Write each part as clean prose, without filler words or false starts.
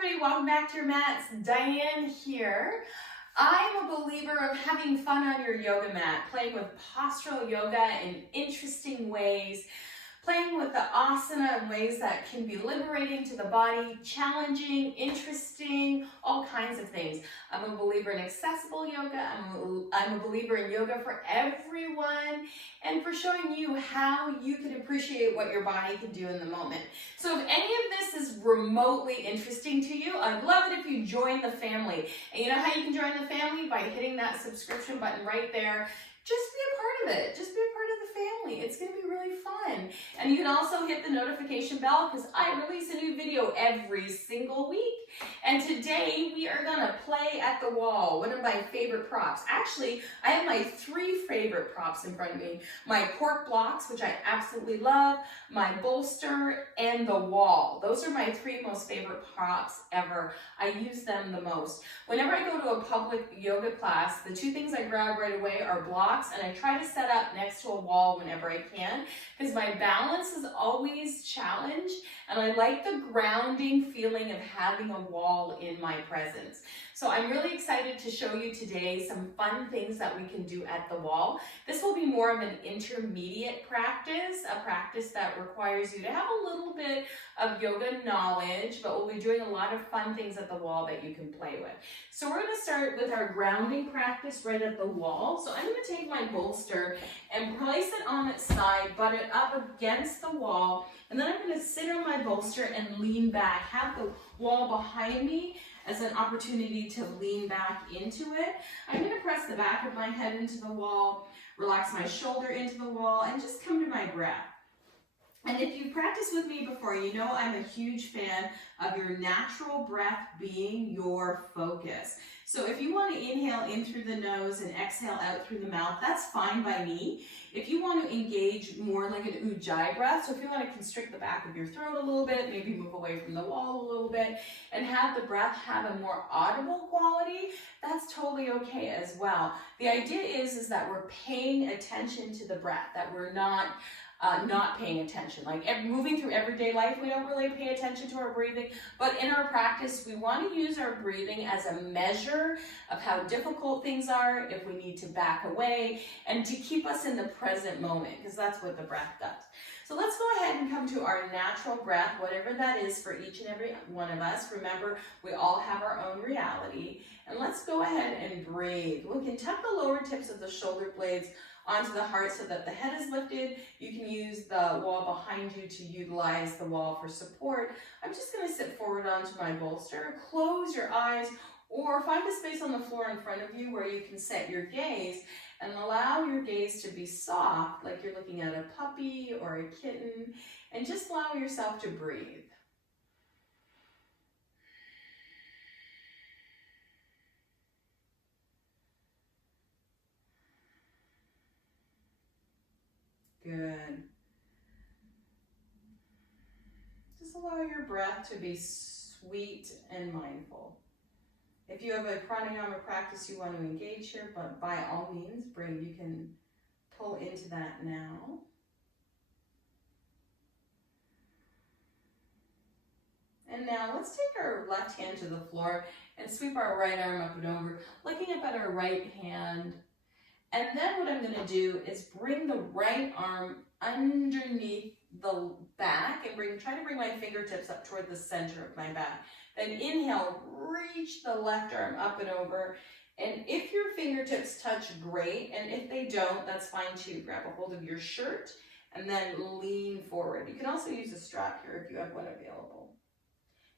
everybody, welcome back to your mats. Diane here. I'm a believer of having fun on your yoga mat, playing with postural yoga in interesting ways, playing with the asana in ways that can be liberating to the body, challenging, interesting, all kinds of things. I'm a believer in accessible yoga. I'm a believer in yoga for everyone and for showing you how you can appreciate what your body can do in the moment. So if any of this is remotely interesting to you, I'd love it if you join the family. And you know how you can join the family? By hitting that subscription button right there. Just be a part of it. Just be a part of the family. It's going to be really fun. And you can also hit the notification bell because I release a new video every single week. And today we are going to play at the wall, one of my favorite props. Actually, I have my three favorite props in front of me. My cork blocks, which I absolutely love, my bolster, and the wall. Those are my three most favorite props ever. I use them the most. Whenever I go to a public yoga class, the two things I grab right away are blocks, and I try to set up next to a wall whenever I can because my balance is always challenged, and I like the grounding feeling of having a wall in my presence. So I'm really excited to show you today some fun things that we can do at the wall. This will be more of an intermediate practice, a practice that requires you to have a little bit of yoga knowledge, but we'll be doing a lot of fun things at the wall that you can play with. So we're going to start with our grounding practice right at the wall. So I'm going to take my bolster and place it on its side, butt it up against the wall, and then I'm going to sit on my bolster and lean back, have the wall behind me as an opportunity to lean back into it. I'm going to press the back of my head into the wall, relax my shoulder into the wall, and just come to my breath. And if you've practiced with me before, you know I'm a huge fan of your natural breath being your focus. So if you want to inhale in through the nose and exhale out through the mouth, that's fine by me. If you want to engage more like an ujjayi breath, so if you want to constrict the back of your throat a little bit, maybe move away from the wall a little bit, and have the breath have a more audible quality, that's totally okay as well. The idea is that we're paying attention to the breath, that we're not paying attention. Like moving through everyday life, we don't really pay attention to our breathing, but in our practice, we want to use our breathing as a measure of how difficult things are, if we need to back away, and to keep us in the present moment, because that's what the breath does. So let's go ahead and come to our natural breath, whatever that is for each and every one of us. Remember, we all have our own reality, and let's go ahead and breathe. We can tuck the lower tips of the shoulder blades onto the heart so that the head is lifted. You can use the wall behind you to utilize the wall for support. I'm just going to sit forward onto my bolster. Close your eyes or find a space on the floor in front of you where you can set your gaze and allow your gaze to be soft, like you're looking at a puppy or a kitten, and just allow yourself to breathe. Good. Just allow your breath to be sweet and mindful. If you have a pranayama practice you want to engage here, but by all means, you can pull into that now. And now let's take our left hand to the floor and sweep our right arm up and over, looking up at our right hand. And then what I'm going to do is bring the right arm underneath the back and try to bring my fingertips up toward the center of my back. Then inhale, reach the left arm up and over. And if your fingertips touch, great. And if they don't, that's fine too. Grab a hold of your shirt and then lean forward. You can also use a strap here if you have one available.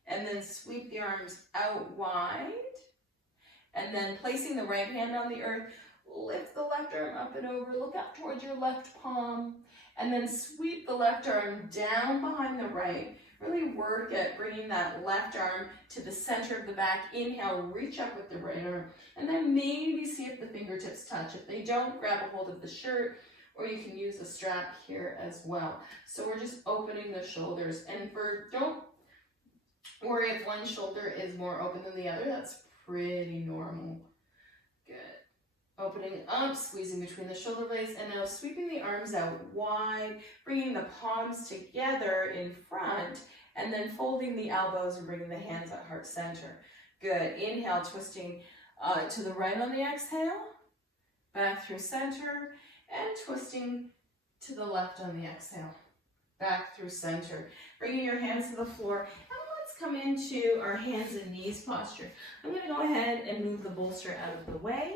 And then sweep the arms out wide. And then placing the right hand on the earth, lift the left arm up and over, look up towards your left palm, and then sweep the left arm down behind the right. Really work at bringing that left arm to the center of the back. Inhale, reach up with the right arm, and then maybe see if the fingertips touch. If they don't, grab a hold of the shirt, or you can use a strap here as well. So we're just opening the shoulders, and don't worry if one shoulder is more open than the other. That's pretty normal. Good. Opening up, squeezing between the shoulder blades, and now sweeping the arms out wide, bringing the palms together in front, and then folding the elbows and bringing the hands at heart center. Good. Inhale, twisting to the right on the exhale, back through center, and twisting to the left on the exhale, back through center. Bringing your hands to the floor, and let's come into our hands and knees posture. I'm going to go ahead and move the bolster out of the way,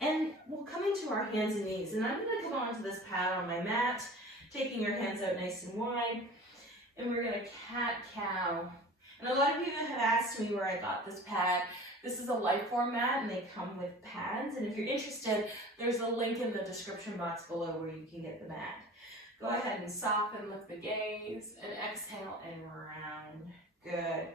and we'll come into our hands and knees. And I'm going to come onto this pad on my mat, taking your hands out nice and wide, and we're going to cat-cow. And a lot of you have asked me where I got this pad. This is a Lifeform mat, and they come with pads. And if you're interested, there's a link in the description box below where you can get the mat. Go ahead and soften, lift the gaze, and exhale and round. Good.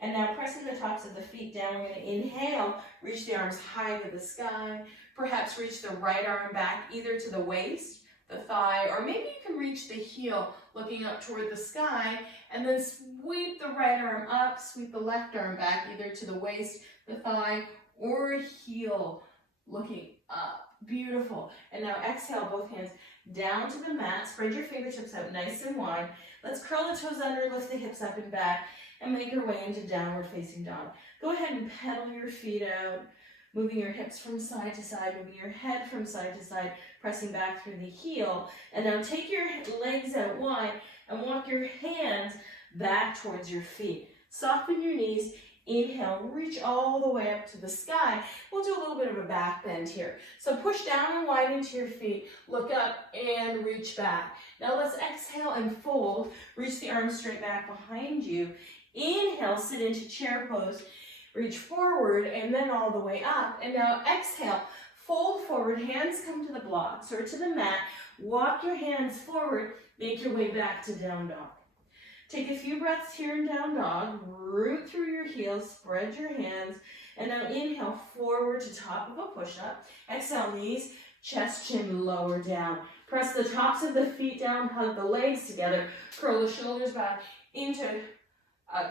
And now pressing the tops of the feet down, we're going to inhale, reach the arms high to the sky. Perhaps reach the right arm back either to the waist, the thigh, or maybe you can reach the heel looking up toward the sky, and then sweep the right arm up, sweep the left arm back either to the waist, the thigh, or heel looking up. Beautiful. And now exhale, both hands down to the mat. Spread your fingertips out nice and wide. Let's curl the toes under, lift the hips up and back, and make your way into downward facing dog. Go ahead and pedal your feet out, moving your hips from side to side, moving your head from side to side, pressing back through the heel. And now take your legs out wide and walk your hands back towards your feet. Soften your knees. Inhale, reach all the way up to the sky. We'll do a little bit of a back bend here. So push down and wide into your feet. Look up and reach back. Now let's exhale and fold. Reach the arms straight back behind you. Inhale, sit into chair pose. Reach forward and then all the way up. And now exhale, fold forward, hands come to the blocks or to the mat. Walk your hands forward, make your way back to down dog. Take a few breaths here in down dog, root through your heels, spread your hands, and now inhale forward to top of a push-up. Exhale, knees, chest, chin, lower down. Press the tops of the feet down, hug the legs together, curl the shoulders back into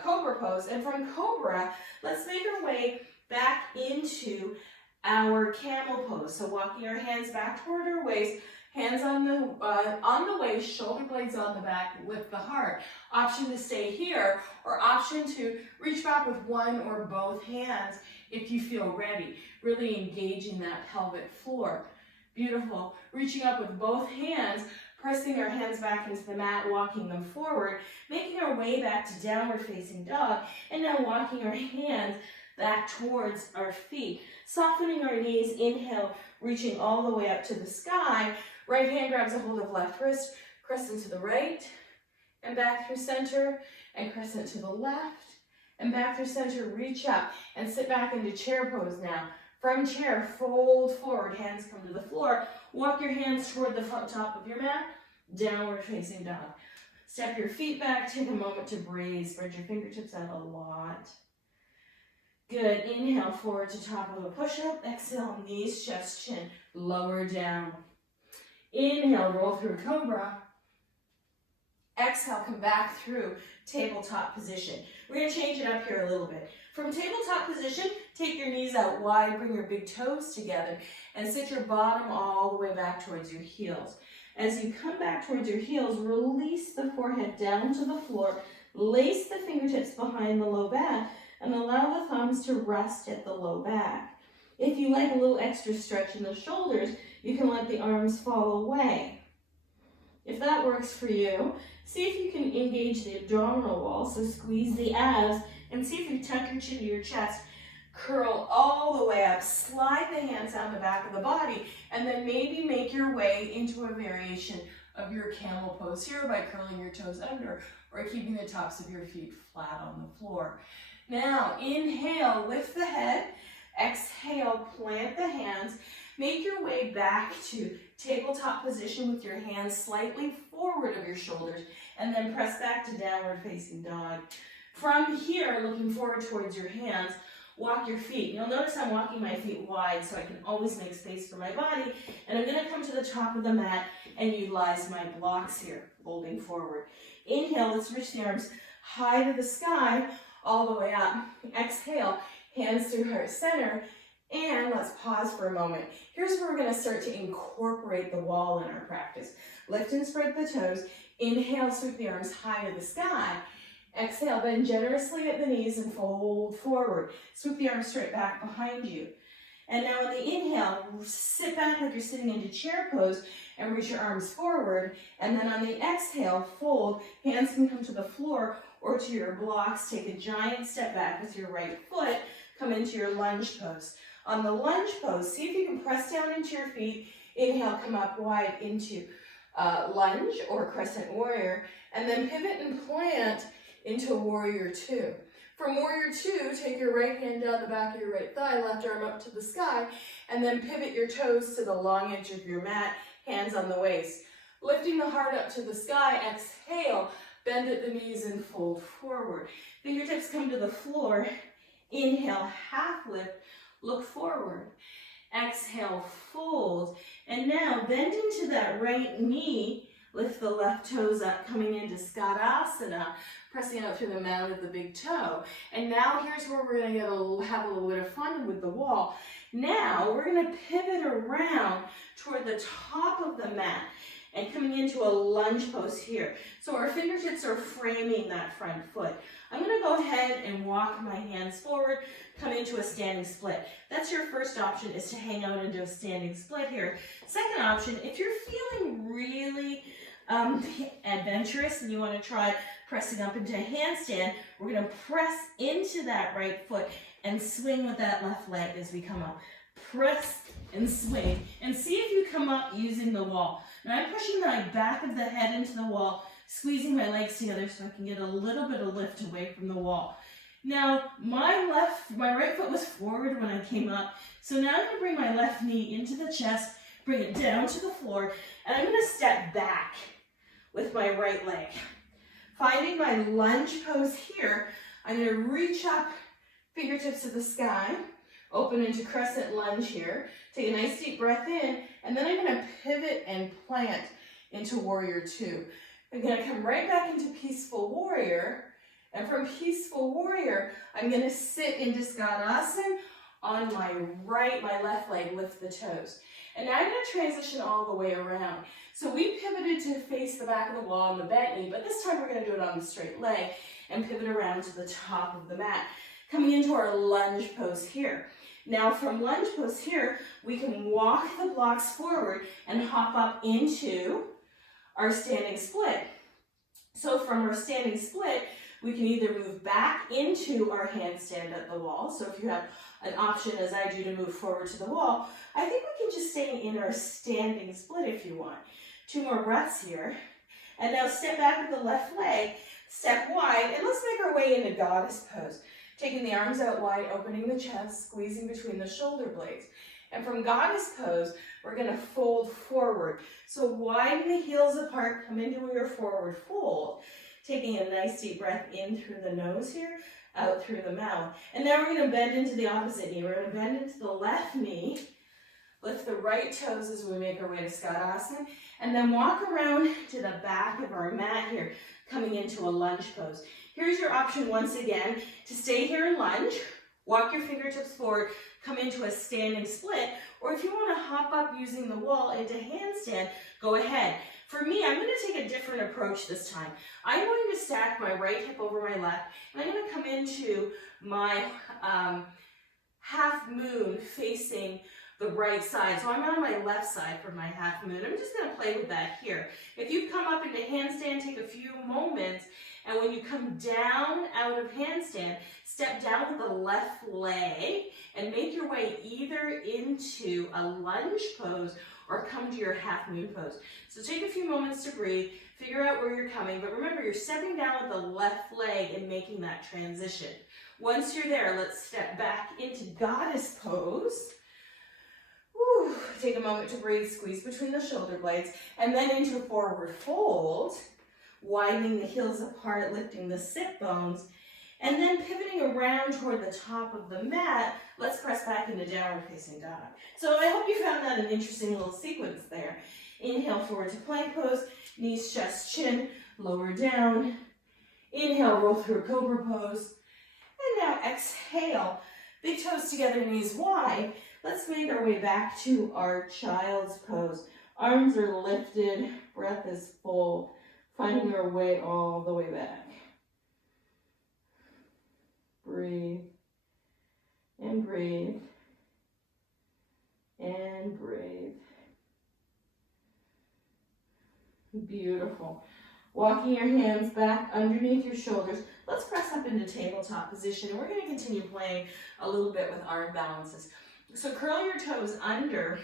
Cobra pose, and from Cobra, let's make our way back into our camel pose. So walking our hands back toward our waist, hands on the waist, shoulder blades on the back, lift the heart. Option to stay here, or option to reach back with one or both hands if you feel ready. Really engaging that pelvic floor. Beautiful. Reaching up with both hands, pressing our hands back into the mat, walking them forward, making our way back to downward facing dog, and now walking our hands back towards our feet. Softening our knees, inhale, reaching all the way up to the sky. Right hand grabs a hold of left wrist, crescent to the right, and back through center, and crescent to the left, and back through center, reach up, and sit back into chair pose now. From chair, fold forward, hands come to the floor. Walk your hands toward the front top of your mat, downward facing dog. Step your feet back, take a moment to breathe, spread your fingertips out a lot. Good, inhale forward to top of a push-up, exhale, knees, chest, chin, lower down. Inhale, roll through Cobra. Exhale, come back through tabletop position. We're going to change it up here a little bit. From tabletop position, take your knees out wide, bring your big toes together, and sit your bottom all the way back towards your heels. As you come back towards your heels, release the forehead down to the floor, lace the fingertips behind the low back, and allow the thumbs to rest at the low back. If you like a little extra stretch in the shoulders, you can let the arms fall away. If that works for you, see if you can engage the abdominal wall, so squeeze the abs, and see if you tuck your chin to your chest, curl all the way up, slide the hands down the back of the body, and then maybe make your way into a variation of your camel pose here by curling your toes under or keeping the tops of your feet flat on the floor. Now, inhale, lift the head, exhale, plant the hands, make your way back to tabletop position with your hands slightly forward of your shoulders, and then press back to downward facing dog. From here, looking forward towards your hands, walk your feet. You'll notice I'm walking my feet wide so I can always make space for my body, and I'm going to come to the top of the mat and utilize my blocks here, folding forward. Inhale, let's reach the arms high to the sky, all the way up. Exhale, hands through heart center, and let's pause for a moment. Here's where we're going to start to incorporate the wall in our practice. Lift and spread the toes. Inhale, sweep the arms high to the sky. Exhale, bend generously at the knees and fold forward. Swoop the arms straight back behind you. And now on the inhale, sit back like you're sitting into chair pose and reach your arms forward. And then on the exhale, fold. Hands can come to the floor or to your blocks. Take a giant step back with your right foot. Come into your lunge pose. On the lunge pose, see if you can press down into your feet. Inhale, come up wide into lunge or crescent warrior. And then pivot and plant into warrior two. From warrior two, take your right hand down the back of your right thigh, left arm up to the sky, and then pivot your toes to the long edge of your mat, hands on the waist. Lifting the heart up to the sky, exhale, bend at the knees and fold forward. Fingertips come to the floor. Inhale, half lift, look forward. Exhale, fold. And now bend into that right knee. Lift the left toes up, coming into Skadasana, pressing out through the mound of the big toe. And now here's where we're gonna have a little bit of fun with the wall. Now we're gonna pivot around toward the top of the mat and coming into a lunge pose here. So our fingertips are framing that front foot. I'm gonna go ahead and walk my hands forward, come into a standing split. That's your first option, is to hang out into a standing split here. Second option, if you're feeling really adventurous and you want to try pressing up into a handstand, we're going to press into that right foot and swing with that left leg as we come up. Press and swing, and see if you come up using the wall. Now I'm pushing my back of the head into the wall, squeezing my legs together so I can get a little bit of lift away from the wall. Now my right foot was forward when I came up, so now I'm going to bring my left knee into the chest, bring it down to the floor, and I'm going to step back with my right leg. Finding my lunge pose here, I'm going to reach up, fingertips to the sky, open into crescent lunge here. Take a nice deep breath in, and then I'm going to pivot and plant into warrior two. I'm going to come right back into peaceful warrior, and from peaceful warrior, I'm going to sit into Skadasana on my left leg, lift the toes. And now I'm going to transition all the way around. So we pivoted to face the back of the wall on the bent knee, but this time we're going to do it on the straight leg and pivot around to the top of the mat. Coming into our lunge pose here. Now from lunge pose here, we can walk the blocks forward and hop up into our standing split. So from our standing split, we can either move back into our handstand at the wall. So if you have an option, as I do, to move forward to the wall, I think we can just stay in our standing split if you want. 2 more breaths here. And now step back with the left leg, step wide, and let's make our way into goddess pose. Taking the arms out wide, opening the chest, squeezing between the shoulder blades. And from goddess pose, we're going to fold forward. So widen the heels apart, come into your forward fold. Taking a nice deep breath in through the nose here, out through the mouth. And now we're going to bend into the opposite knee. We're going to bend into the left knee. Lift the right toes as we make our way to Skadasana. And then walk around to the back of our mat here, coming into a lunge pose. Here's your option once again to stay here in lunge. Walk your fingertips forward, come into a standing split. Or if you want to hop up using the wall into handstand, go ahead. For me, I'm going to take a different approach this time. I'm going to stack my right hip over my left, and I'm going to come into my half moon facing the right side. So I'm on my left side for my half moon. I'm just going to play with that here. If you come up into handstand, take a few moments, and when you come down out of handstand, step down with the left leg and make your way either into a lunge pose or come to your half moon pose. So take a few moments to breathe, figure out where you're coming, but remember you're stepping down with the left leg and making that transition. Once you're there, let's step back into goddess pose. Whew. Take a moment to breathe, squeeze between the shoulder blades, and then into forward fold, widening the heels apart, lifting the sit bones, and then pivoting around toward the top of the mat. Let's press back into downward facing dog. So I hope you found that an interesting little sequence there. Inhale forward to plank pose, knees, chest, chin, lower down. Inhale, roll through a cobra pose. And now exhale, big toes together, knees wide. Let's make our way back to our child's pose. Arms are lifted, breath is full, finding our way all the way back. breathe. And breathe. Beautiful. Walking your hands back underneath your shoulders. Let's press up into tabletop position. And we're going to continue playing a little bit with arm balances. So curl your toes under,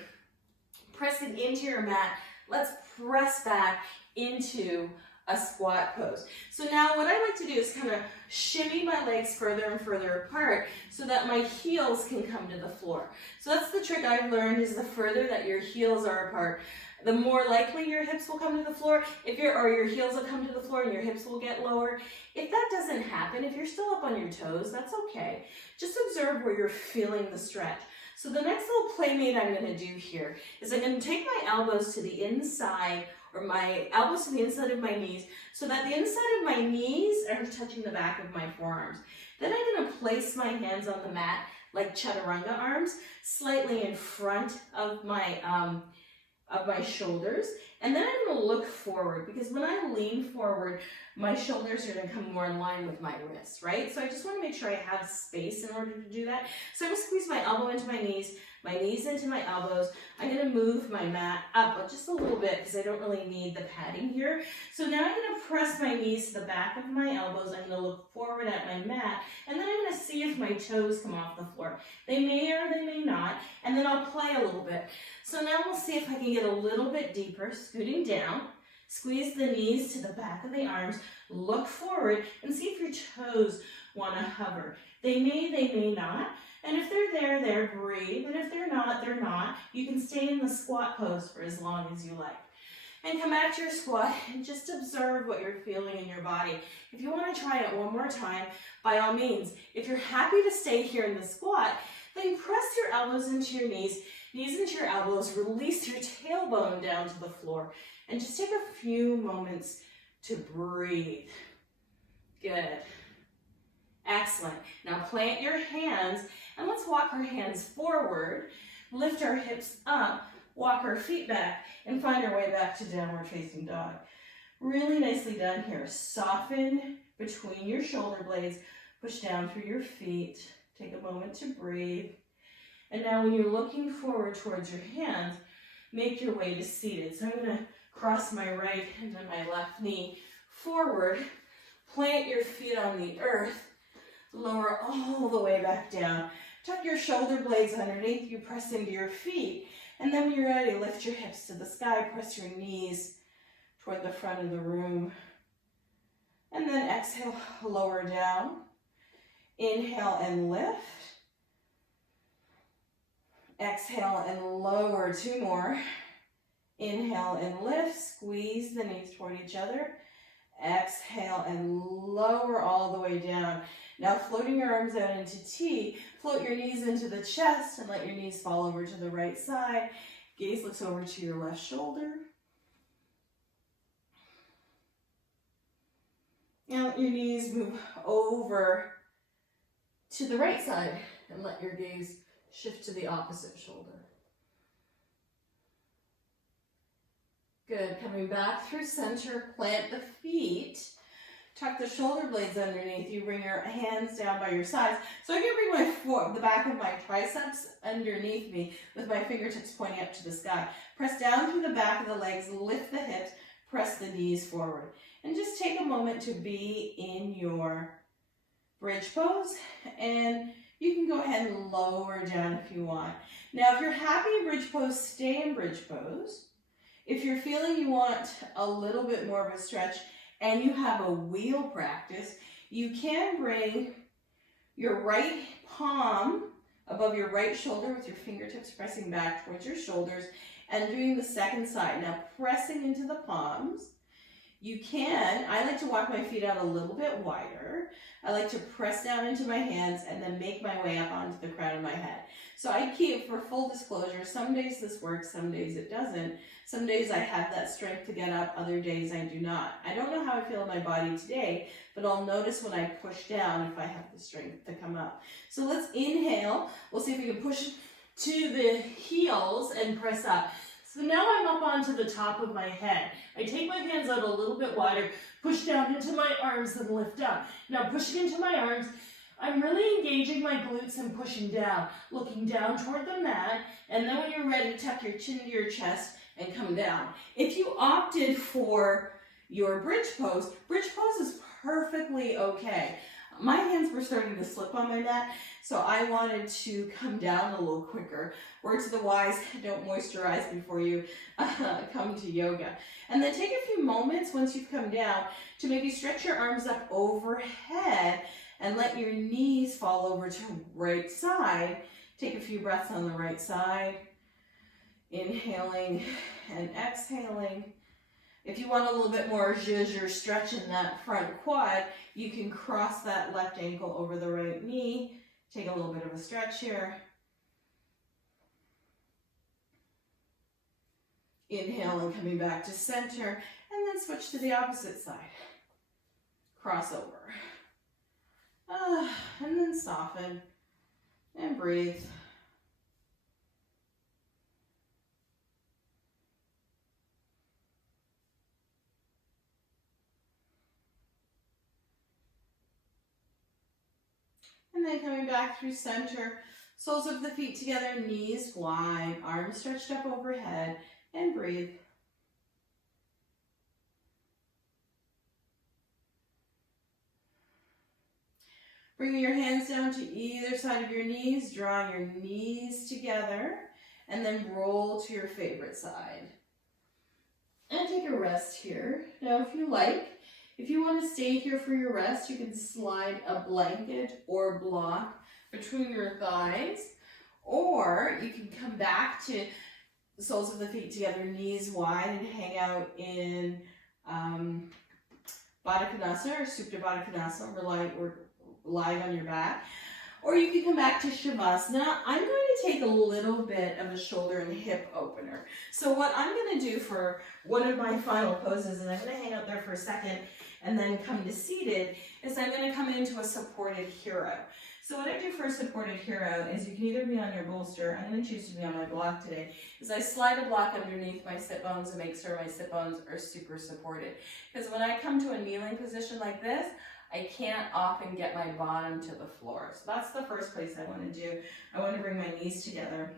pressing into your mat. Let's press back into a squat pose. So now what I like to do is kind of shimmy my legs further and further apart so that my heels can come to the floor. So that's the trick I've learned, is the further that your heels are apart, the more likely your hips will come to the floor, or your heels will come to the floor and your hips will get lower. If that doesn't happen, if you're still up on your toes, that's okay. Just observe where you're feeling the stretch. So the next little playmate I'm going to do here is I'm going to take my elbows to the inside, or my elbows to the inside of my knees, so that the inside of my knees are touching the back of my forearms. Then I'm going to place my hands on the mat like chaturanga arms, slightly in front of my shoulders, and then I'm going to look forward, because when I lean forward, my shoulders are going to come more in line with my wrists, right? So I just want to make sure I have space in order to do that. So I'm going to squeeze my elbow into my knees into my elbows. I'm going to move my mat up just a little bit because I don't really need the padding here. So now I'm going to press my knees to the back of my elbows. I'm going to look forward at my mat, and then I'm going to see if my toes come off the floor. They may or they may not, and then I'll play a little bit. So now we'll see if I can get a little bit deeper, scooting down. Squeeze the knees to the back of the arms, look forward, and see if your toes want to hover. They may not. And if they're there, breathe. And if they're not, they're not. You can stay in the squat pose for as long as you like. And come back to your squat and just observe what you're feeling in your body. If you want to try it one more time, by all means. If you're happy to stay here in the squat, then press your elbows into your knees into your elbows, release your tailbone down to the floor, and just take a few moments to breathe. Good. Excellent. Now plant your hands, and let's walk our hands forward, lift our hips up, walk our feet back, and find our way back to downward facing dog. Really nicely done here. Soften between your shoulder blades, push down through your feet, take a moment to breathe. And now when you're looking forward towards your hands, make your way to seated. So I'm going to cross my right and then my left knee forward, plant your feet on the earth, lower all the way back down. Tuck your shoulder blades underneath you, press into your feet, and then when you're ready, lift your hips to the sky, press your knees toward the front of the room. And then exhale, lower down. Inhale and lift. Exhale and lower, 2 more. Inhale and lift, squeeze the knees toward each other. Exhale and lower all the way down. Now floating your arms out into T, float your knees into the chest and let your knees fall over to the right side. Gaze looks over to your left shoulder. Now let your knees move over to the right side and let your gaze shift to the opposite shoulder. Good. Coming back through center, plant the feet. Tuck the shoulder blades underneath you. Bring your hands down by your sides. So I can bring the back of my triceps underneath me with my fingertips pointing up to the sky. Press down through the back of the legs, lift the hips, press the knees forward. And just take a moment to be in your bridge pose, and you can go ahead and lower down if you want. Now, if you're happy in bridge pose, stay in bridge pose. If you're feeling you want a little bit more of a stretch and you have a wheel practice, you can bring your right palm above your right shoulder with your fingertips pressing back towards your shoulders and doing the second side. Now, pressing into the palms. You can, I like to walk my feet out a little bit wider. I like to press down into my hands and then make my way up onto the crown of my head. So I keep, for full disclosure, some days this works, some days it doesn't. Some days I have that strength to get up, other days I do not. I don't know how I feel in my body today, but I'll notice when I push down if I have the strength to come up. So let's inhale. We'll see if we can push to the heels and press up. So now I'm up onto the top of my head. I take my hands out a little bit wider, push down into my arms and lift up. Now pushing into my arms, I'm really engaging my glutes and pushing down, looking down toward the mat, and then when you're ready, tuck your chin to your chest and come down. If you opted for your bridge pose is perfectly okay. My hands were starting to slip on my mat, so I wanted to come down a little quicker. Word to the wise, don't moisturize before you come to yoga. And then take a few moments once you've come down to maybe stretch your arms up overhead and let your knees fall over to right side. Take a few breaths on the right side. Inhaling and exhaling. If you want a little bit more zhuzh or stretch in that front quad, you can cross that left ankle over the right knee. Take a little bit of a stretch here. Inhale and coming back to center, and then switch to the opposite side. Cross over. And then soften and breathe. And then coming back through center, soles of the feet together, knees wide, arms stretched up overhead, and breathe. Bringing your hands down to either side of your knees, drawing your knees together, and then roll to your favorite side. And take a rest here. Now, if you like, if you want to stay here for your rest, you can slide a blanket or block between your thighs, or you can come back to the soles of the feet together, knees wide, and hang out in Baddha Konasana or Supta Baddha Konasana, lying on your back. Or you can come back to Shavasana. I'm going to take a little bit of a shoulder and hip opener. So what I'm going to do for one of my final poses, and I'm going to hang out there for a second and then come to seated, is I'm going to come into a supported hero. So what I do for a supported hero is you can either be on your bolster, I'm going to choose to be on my block today, is I slide a block underneath my sit bones and make sure my sit bones are super supported. Because when I come to a kneeling position like this, I can't often get my bottom to the floor. So that's the first place I want to do. I want to bring my knees together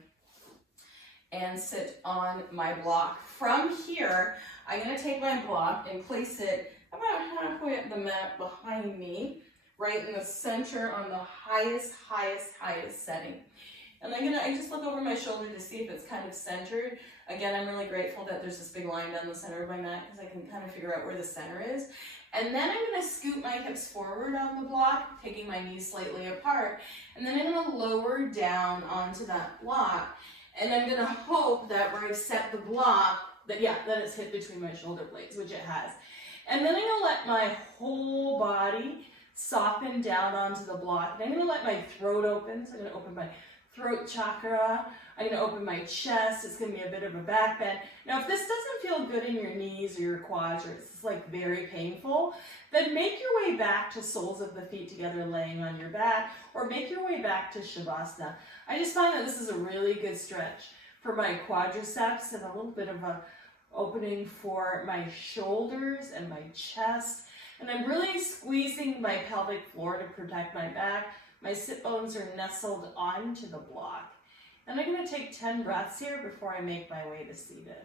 and sit on my block. From here, I'm going to take my block and place it about halfway up the mat behind me, right in the center on the highest setting. And I just look over my shoulder to see if it's kind of centered. Again, I'm really grateful that there's this big line down the center of my mat because I can kind of figure out where the center is. And then I'm going to scoot my hips forward on the block, taking my knees slightly apart. And then I'm going to lower down onto that block. And I'm going to hope that where I've set the block, that it's hit between my shoulder blades, which it has. And then I'm going to let my whole body soften down onto the block. And I'm going to let my throat open. So I'm going to open my throat chakra. I'm going to open my chest. It's going to be a bit of a back bend. Now, if this doesn't feel good in your knees or your quads, or it's like very painful, then make your way back to soles of the feet together laying on your back, or make your way back to Shavasana. I just find that this is a really good stretch for my quadriceps and a little bit of a opening for my shoulders and my chest. And I'm really squeezing my pelvic floor to protect my back. My sit bones are nestled onto the block. And I'm going to take 10 breaths here before I make my way to seated.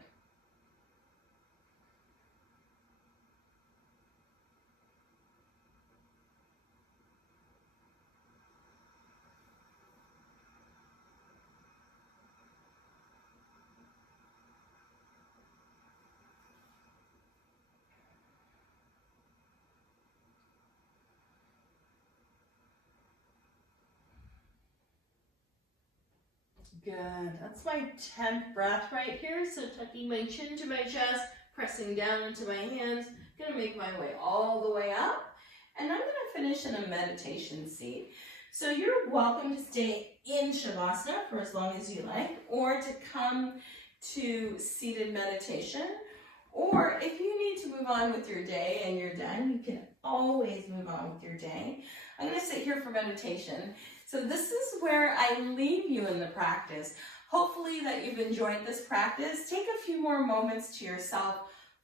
Good. That's my 10th breath right here. So tucking my chin to my chest, pressing down into my hands. Gonna make my way all the way up. And I'm gonna finish in a meditation seat. So you're welcome to stay in Shavasana for as long as you like, or to come to seated meditation. Or if you need to move on with your day and you're done, you can always move on with your day. I'm gonna sit here for meditation. So this is where I leave you in the practice. Hopefully that you've enjoyed this practice. Take a few more moments to yourself,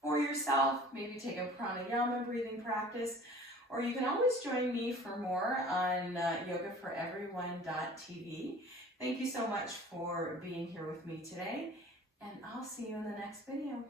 for yourself. Maybe take a pranayama breathing practice, or you can always join me for more on yogaforeveryone.tv. Thank you so much for being here with me today, and I'll see you in the next video.